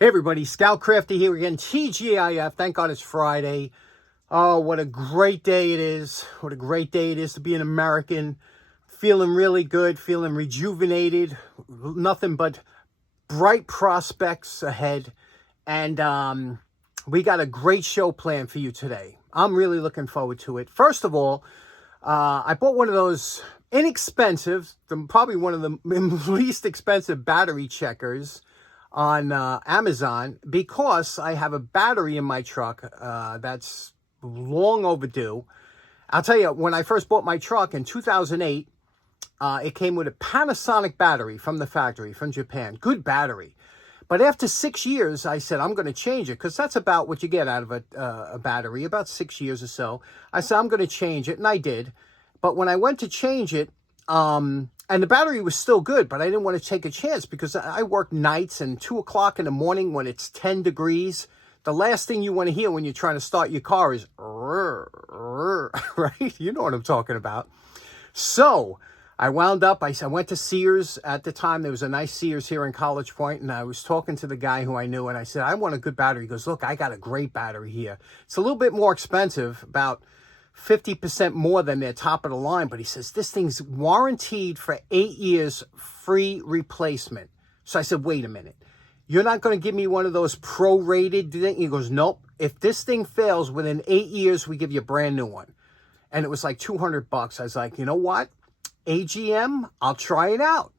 Hey everybody, Scout Crafty here again, TGIF. Thank God it's Friday. Oh, what a great day it is. What a great day it is to be an American. Feeling really good, feeling rejuvenated. Nothing but bright prospects ahead. And we got a great show planned for you today. I'm really looking forward to it. First of all, I bought one of those inexpensive, probably one of the least expensive battery checkers on Amazon, because I have a battery in my truck that's long overdue. I'll tell you, when I first bought my truck in 2008, it came with a Panasonic battery from the factory, from Japan. Good battery. But after 6 years, I said, I'm going to change it, because that's about what you get out of a battery, about 6 years or so. I said, I'm going to change it, and I did. But when I went to change it, and the battery was still good, but I didn't want to take a chance, because I work nights, and 2 o'clock in the morning when it's 10 degrees, the last thing you want to hear when you're trying to start your car is, right? You know what I'm talking about. So I wound up, I went to Sears at the time. There was a nice Sears here in College Point, and I was talking to the guy who I knew, and I said, I want a good battery. He goes, look, I got a great battery here. It's a little bit more expensive, about 50% more than their top of the line, but he says, this thing's warranted for 8 years, free replacement. So I said, wait a minute. You're not going to give me one of those prorated things? He goes, nope. If this thing fails within 8 years, we give you a brand new one. And it was like $200. I was like, you know what? AGM, I'll try it out.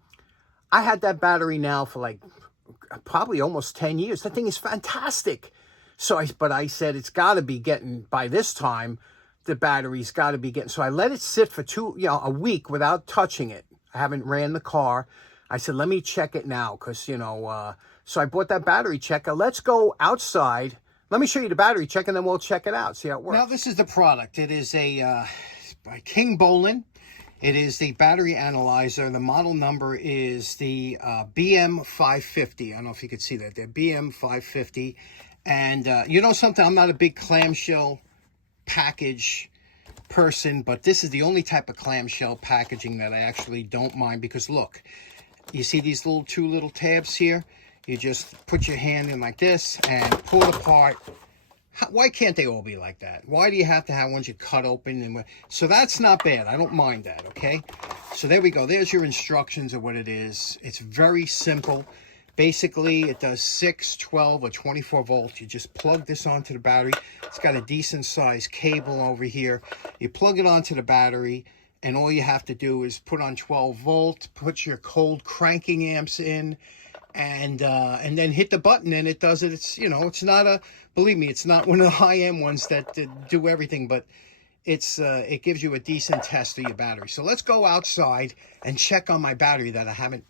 I had that battery now for like probably almost 10 years. That thing is fantastic. But I said, it's got to be getting, by this time, the battery's got to be getting. So I let it sit for a week without touching it. I haven't ran the car. I said, let me check it now, because, so I bought that battery checker. Let's go outside. Let me show you the battery check, and then we'll check it out, see how it works. Now, this is the product. It is by King Bolin. It is the battery analyzer. The model number is the BM550. I don't know if you could see that. The BM550. And you know something? I'm not a big clamshell package person, but this is the only type of clamshell packaging that I actually don't mind, because look, you see these two little tabs here? You just put your hand in like this and pull it apart. Why can't they all be like that? Why do you have to have ones you cut open? So that's not bad. I don't mind that, okay? So there we go. There's your instructions of what it is. It's very simple. Basically, it does 6, 12, or 24 volts. You just plug this onto the battery. It's got a decent sized cable over here. You plug it onto the battery, and all you have to do is put on 12 volt, put your cold cranking amps in, and then hit the button, and it does it. It's, it's not believe me, it's not one of the high-end ones that do everything, but it gives you a decent test of your battery. So let's go outside and check on my battery that I haven't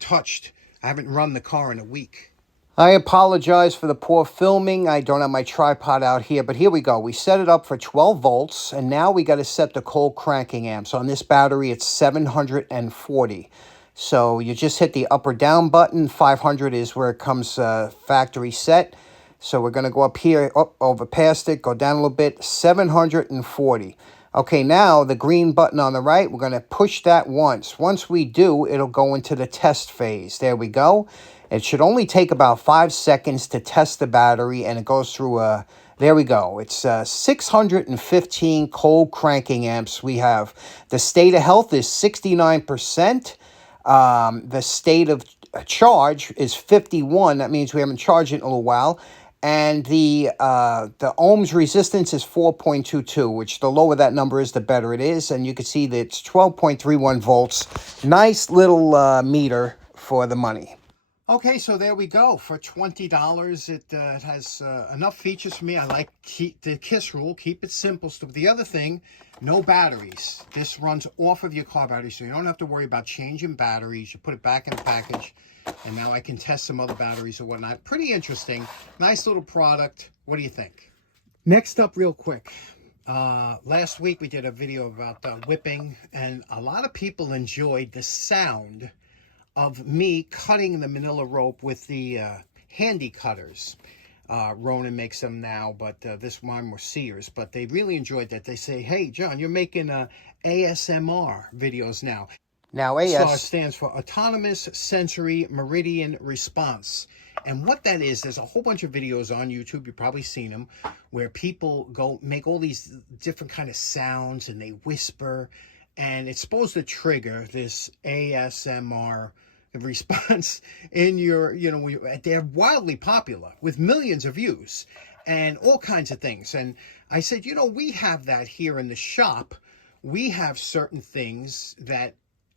touched. I haven't run the car in a week. I apologize for the poor filming. I don't have my tripod out here, but here we go. We set it up for 12 volts, and now we got to set the cold cranking amps. On this battery, it's 740. So you just hit the up or down button. 500 is where it comes factory set. So we're going to go up here, over past it, go down a little bit, 740. Okay, now the green button on the right, we're going to push that once. Once we do, it'll go into the test phase. There we go. It should only take about 5 seconds to test the battery, and it goes through there we go. It's 615 cold cranking amps we have. The state of health is 69%. The state of charge is 51. That means we haven't charged it in a little while. And the ohms resistance is 4.22, which the lower that number is, the better it is. And you can see that it's 12.31 volts. Nice little meter for the money. Okay, so there we go. For $20, it has enough features for me. I like the KISS rule, keep it simple. So the other thing, no batteries. This runs off of your car battery, so you don't have to worry about changing batteries. You put it back in the package, and now I can test some other batteries or whatnot. Pretty interesting. Nice little product. What do you think? Next up, real quick. Last week we did a video about whipping, and a lot of people enjoyed the sound of me cutting the manila rope with the handy cutters. Ronin makes them now, but this one was Sears. But they really enjoyed that. They say, hey, John, you're making ASMR videos now. Now, AS stands for Autonomous Sensory Meridian Response. And what that is, there's a whole bunch of videos on YouTube, you've probably seen them, where people go make all these different kind of sounds and they whisper, and it's supposed to trigger this ASMR response in your, you know, they're wildly popular with millions of views and all kinds of things. And I said, you know, we have that here in the shop. We have certain things that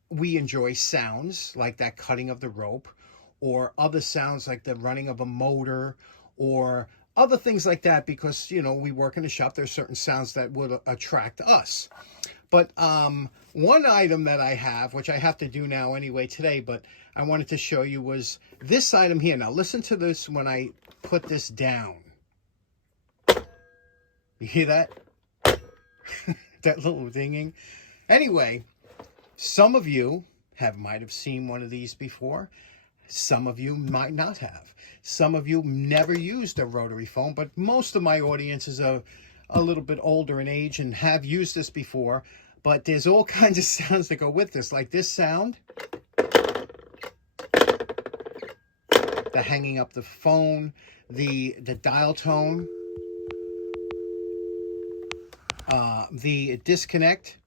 we enjoy, sounds like that cutting of the rope, or other sounds like the running of a motor, or other things like that, because, you know, we work in the shop. There's certain sounds that would attract us. But one item that I have, which I have to do now anyway today, but I wanted to show you, was this item here. Now listen to this when I put this down. You hear that? That little dinging. Anyway, some of you might have seen one of these before. Some of you might not have. Some of you never used a rotary phone, but most of my audience is a little bit older in age and have used this before. But there's all kinds of sounds that go with this, like this sound, the hanging up the phone, the dial tone, the disconnect,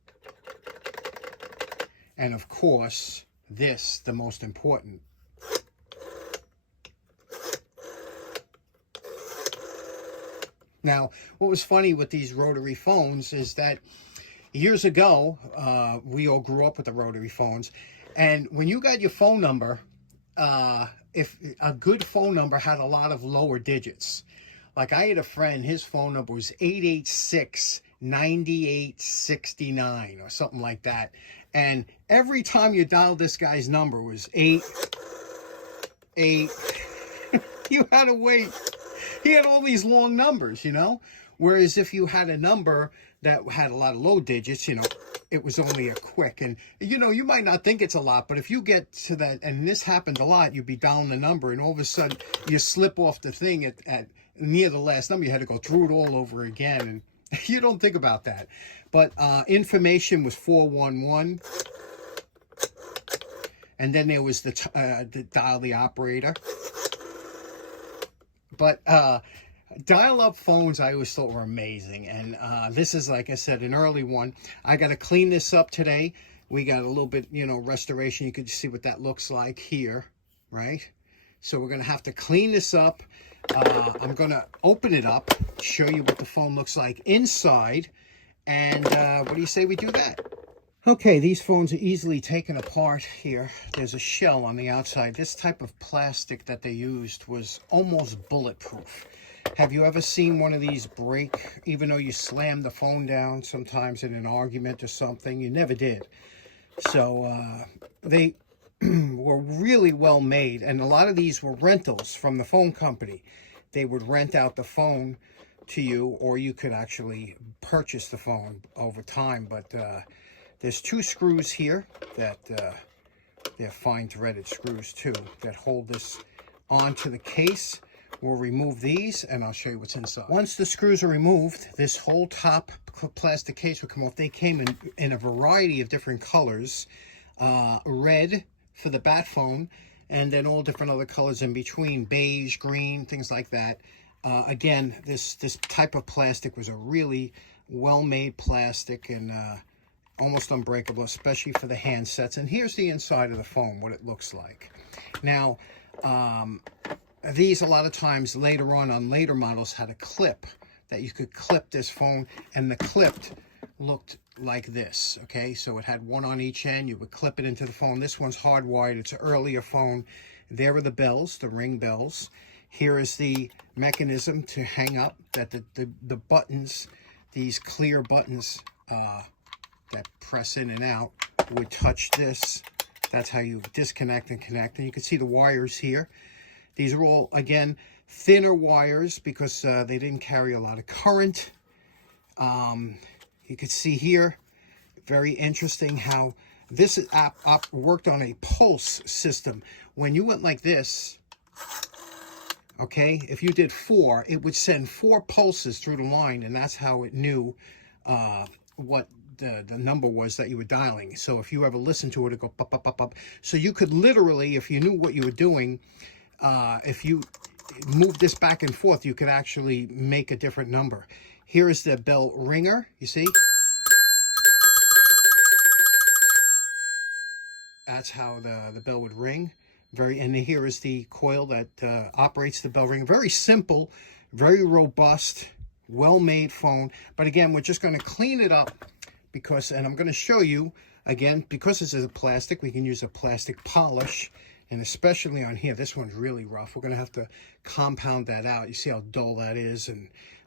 and of course, this, the most important. Now, what was funny with these rotary phones is that years ago, we all grew up with the rotary phones, and when you got your phone number, if a good phone number had a lot of lower digits. Like I had a friend, his phone number was 886-9869 or something like that. And every time you dialed this guy's number was 8. You had to wait. He had all these long numbers, you know? Whereas if you had a number that had a lot of low digits, you know, it was only a quick. And, you know, you might not think it's a lot, but if you get to that, and this happened a lot, you'd be dialing the number, and all of a sudden you slip off the thing at near the last number. You had to go through it all over again, and you don't think about that. But information was 411, and then there was the dial the operator. But dial-up phones I always thought were amazing, and this is, like I said, an early one. I got to clean this up today. We got a little bit, you know, restoration. You can see what that looks like here, right? So we're going to have to clean this up. I'm going to open it up, show you what the phone looks like inside, and what do you say we do that? Okay, these phones are easily taken apart here. There's a shell on the outside. This type of plastic that they used was almost bulletproof. Have you ever seen one of these break, even though you slam the phone down sometimes in an argument or something? You never did. So they were really well made, and a lot of these were rentals from the phone company. They would rent out the phone to you, or you could actually purchase the phone over time. But there's two screws here that they're fine threaded screws too that hold this onto the case. We'll remove these and I'll show you what's inside. Once the screws are removed, this whole top plastic case will come off. They came in a variety of different colors. Red for the bat phone, and then all different other colors in between, beige, green, things like that. Again, this type of plastic was a really well-made plastic, and almost unbreakable, especially for the handsets. And here's the inside of the phone, what it looks like. Now, these a lot of times later on later models had a clip that you could clip this phone, and the clipped looked like this, okay? So it had one on each end. You would clip it into the phone. This one's hardwired. It's an earlier phone. There are the bells, the ring bells. Here is the mechanism to hang up, that the buttons, these clear buttons that press in and out, would touch this. That's how you disconnect and connect. And you can see the wires here. These are all, again, thinner wires because they didn't carry a lot of current. You can see here, very interesting how this app worked on a pulse system. When you went like this, okay, if you did 4, it would send 4 pulses through the line, and that's how it knew what the number was that you were dialing. So if you ever listen to it, it'd go pop, pop, pop, pop. So you could literally, if you knew what you were doing, if you move this back and forth, you could actually make a different number. Here is the bell ringer, you see? That's how the bell would ring. And here is the coil that operates the bell ring. Very simple, very robust, well-made phone. But again, we're just going to clean it up and I'm going to show you, again, because this is a plastic, we can use a plastic polish. And especially on here, this one's really rough. We're going to have to compound that out. You see how dull that is,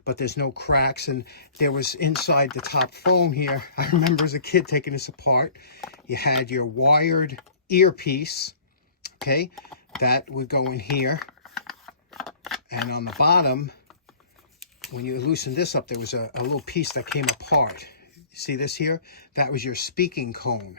but there's no cracks. And there was inside the top phone here, I remember as a kid taking this apart, you had your wired earpiece, okay? That would go in here. And on the bottom, when you loosen this up, there was a little piece that came apart. You see this here? That was your speaking cone.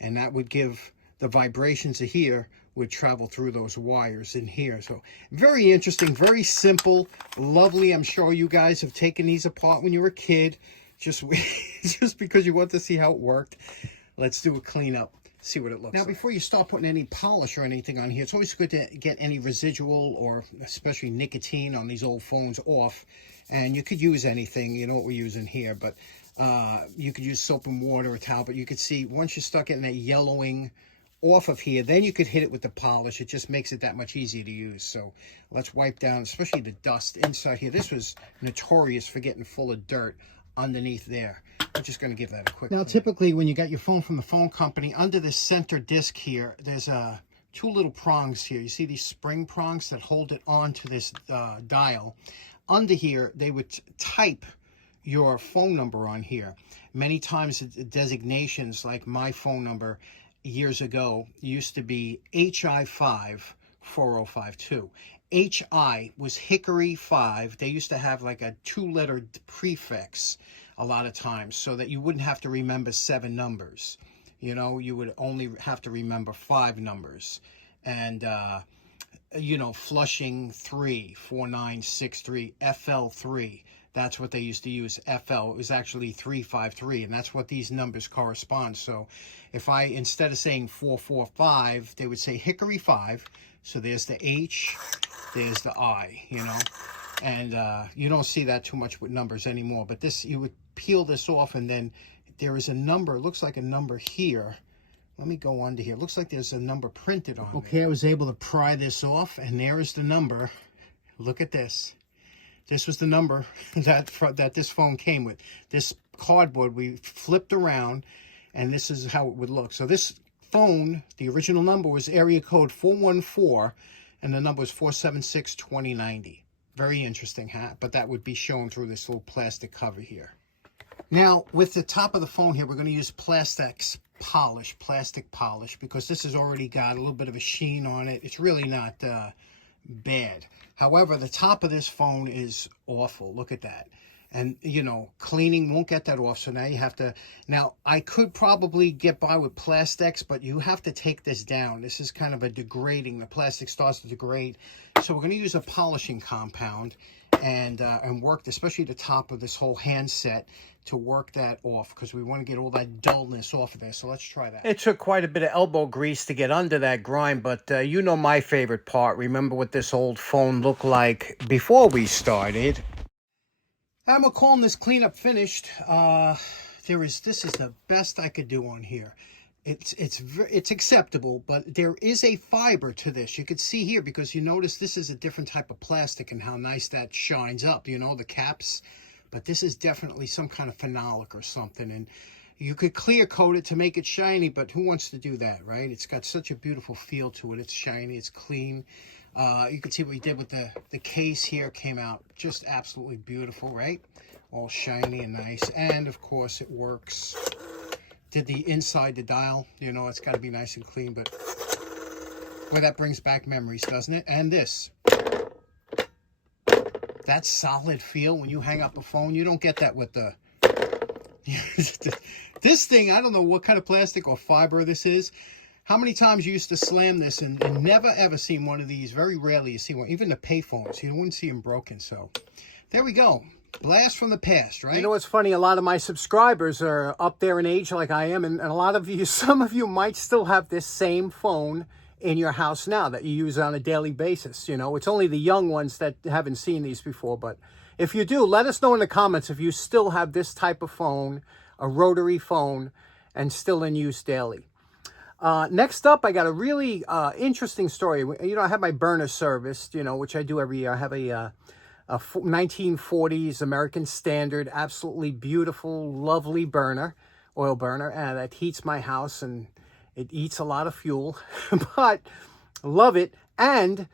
And that would give the vibrations of here would travel through those wires in here. So very interesting, very simple, lovely. I'm sure you guys have taken these apart when you were a kid, just because you want to see how it worked. Let's do a cleanup, see what it looks like. Now, before you start putting any polish or anything on here, it's always good to get any residual or especially nicotine on these old phones off. And you could use anything, you know what we're using here, but you could use soap and water or towel. But you could see once you start getting that yellowing off of here, then you could hit it with the polish. It just makes it that much easier to use. So let's wipe down, especially the dust inside here. This was notorious for getting full of dirt underneath there. I'm just going to give that a quick clean. Typically when you got your phone from the phone company, under the center disc here, there's two little prongs here. You see these spring prongs that hold it onto this dial. Under here, they would type your phone number on here. Many times designations, like my phone number years ago, used to be HI5 4052. HI was Hickory 5. They used to have like a 2-letter prefix a lot of times so that you wouldn't have to remember 7 numbers. You know, you would only have to remember 5 numbers. And, you know, Flushing 3, 4963, FL3. That's what they used to use, FL. It was actually 353, and that's what these numbers correspond. So if instead of saying 445, they would say Hickory 5. So there's the H, there's the I, you know. And you don't see that too much with numbers anymore. But this, you would peel this off, and then there is a number. It looks like a number here. Let me go under here. It looks like there's a number printed on it. Okay, I was able to pry this off, and there is the number. Look at this. This was the number that this phone came with. This cardboard we flipped around, and this is how it would look. So this phone, the original number was area code 414, and the number was 476-2090. Very interesting, huh? But that would be shown through this little plastic cover here. Now, with the top of the phone here, we're going to use plastic polish, because this has already got a little bit of a sheen on it. It's really not bad. However, the top of this phone is awful. Look at that. And, you know, cleaning won't get that off. So now you have to... Now, I could probably get by with plastics, but you have to take this down. This is kind of a degrading. The plastic starts to degrade. So we're going to use a polishing compound and work, especially the top of this whole handset, to work that off, because we want to get all that dullness off of there. So let's try that. It took quite a bit of elbow grease to get under that grind, but you know my favorite part. Remember what this old phone looked like before we started. I'm calling this cleanup finished. This is the best I could do on here. It's acceptable, but there is a fiber to this. You could see here, because you notice this is a different type of plastic and how nice that shines up, you know, the caps. But this is definitely some kind of phenolic or something. And you could clear coat it to make it shiny, but who wants to do that, right? It's got such a beautiful feel to it. It's shiny, it's clean. You can see what we did with the case here. Came out just absolutely beautiful, right? All shiny and nice. And of course it works. Did the inside, the dial, you know, it's got to be nice and clean, but boy, that brings back memories, doesn't it? And this. That solid feel when you hang up a phone, you don't get that with the... This thing, I don't know what kind of plastic or fiber this is. How many times you used to slam this and never ever seen one of these? Very rarely you see one. Even the payphones, you wouldn't see them broken. So there we go. Blast from the past, right? You know what's funny? A lot of my subscribers are up there in age like I am, and a lot of you, some of you might still have this same phone in your house now that you use on a daily basis. You know, it's only the young ones that haven't seen these before, but if you do, let us know in the comments if you still have this type of phone, a rotary phone, and still in use daily. Next up, I got a really interesting story. You know, I have my burner serviced, you know, which I do every year. I have a 1940s American Standard, absolutely beautiful, lovely burner, oil burner, and that heats my house, and it eats a lot of fuel, but love it. And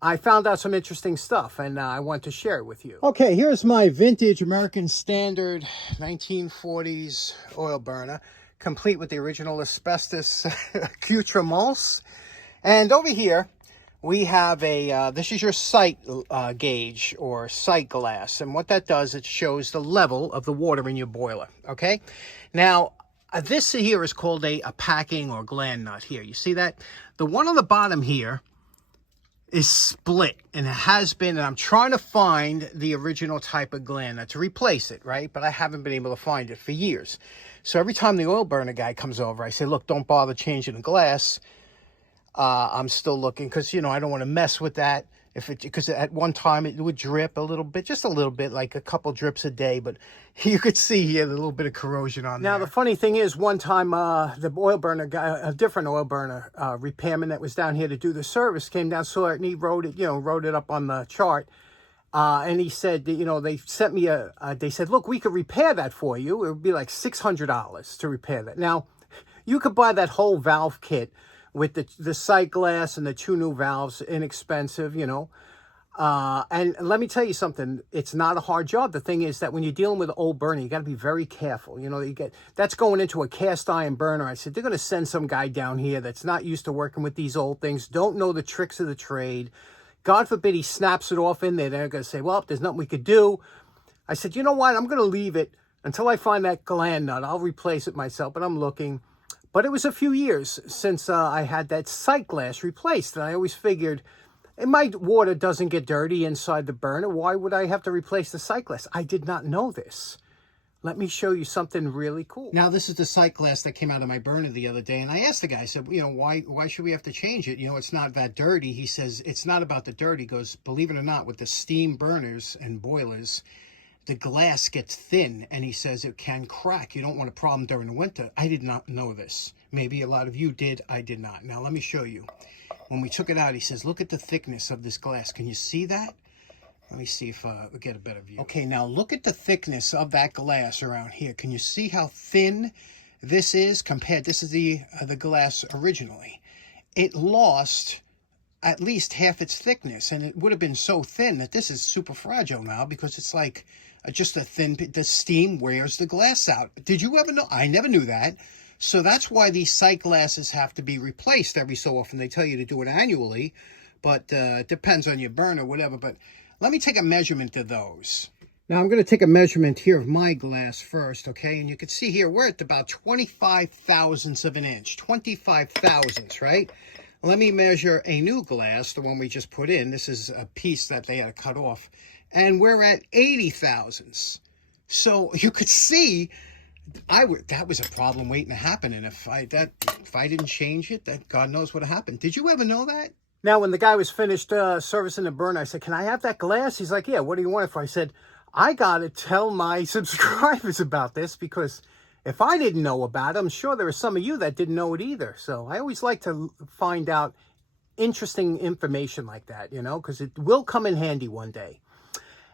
I found out some interesting stuff, and I want to share it with you. Okay, here's my vintage American Standard 1940s oil burner, complete with the original asbestos accoutrements. And over here, we have a, this is your sight gauge or sight glass. And what that does, it shows the level of the water in your boiler, okay? Now, this here is called a packing or gland nut here. You see that? The one on the bottom here is split, and it has been, and I'm trying to find the original type of gland nut to replace it, right? But I haven't been able to find it for years. So every time the oil burner guy comes over, I say, look, don't bother changing the glass. I'm still looking, because, you know, I don't want to mess with that. Because at one time it would drip a little bit, just a little bit, like a couple drips a day. But you could see here a little bit of corrosion on there. Now, the funny thing is, one time the oil burner guy, a different oil burner repairman that was down here to do the service, came down, saw it, and he wrote it up on the chart. And he said, you know, they sent me they said, look, we could repair that for you. It would be like $600 to repair that. Now, you could buy that whole valve kit with the sight glass and the 2 new valves, inexpensive, you know. And let me tell you something, it's not a hard job. The thing is that when you're dealing with an old burner, you got to be very careful. You know, that's going into a cast iron burner. I said, they're going to send some guy down here that's not used to working with these old things, don't know the tricks of the trade. God forbid he snaps it off in there. They're going to say, well, there's nothing we could do. I said, you know what? I'm going to leave it until I find that gland nut. I'll replace it myself, but I'm looking. But it was a few years since I had that sight glass replaced. And I always figured, my water doesn't get dirty inside the burner. Why would I have to replace the sight glass? I did not know this. Let me show you something really cool. Now, this is the sight glass that came out of my burner the other day. And I asked the guy, I said, you know, why should we have to change it? You know, it's not that dirty. He says, it's not about the dirt. He goes, believe it or not, with the steam burners and boilers, the glass gets thin, and he says it can crack. You don't want a problem during the winter. I did not know this. Maybe a lot of you did. I did not. Now, let me show you. When we took it out, he says, look at the thickness of this glass. Can you see that? Let me see if we get a better view. Okay, now look at the thickness of that glass around here. Can you see how thin this is compared? This is the glass originally. It lost at least half its thickness, and it would have been so thin that this is super fragile now, because it's like just a thin, the steam wears the glass out. Did you ever know? I never knew that. So that's why these sight glasses have to be replaced every so often. They tell you to do it annually, but it depends on your burner, whatever. But let me take a measurement of those. Now I'm going to take a measurement here of my glass first, okay? And you can see here, we're at about 25 thousandths of an inch, 25 thousandths, right? Let me measure a new glass, the one we just put in. This is a piece that they had to cut off. And we're at 80 thousandths. So you could see that was a problem waiting to happen. And if I didn't change it, that God knows what happened. Did you ever know that? Now, when the guy was finished servicing the burner, I said, can I have that glass? He's like, yeah, what do you want it for? I said, I got to tell my subscribers about this, because if I didn't know about it, I'm sure there are some of you that didn't know it either. So I always like to find out interesting information like that, you know, because it will come in handy one day.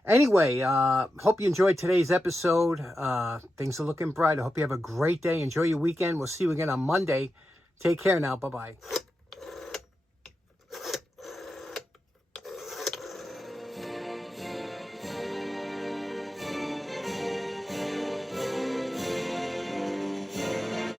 Anyway, hope you enjoyed today's episode. Things are looking bright. I hope you have a great day. Enjoy your weekend. We'll see you again on Monday. Take care now. Bye-bye.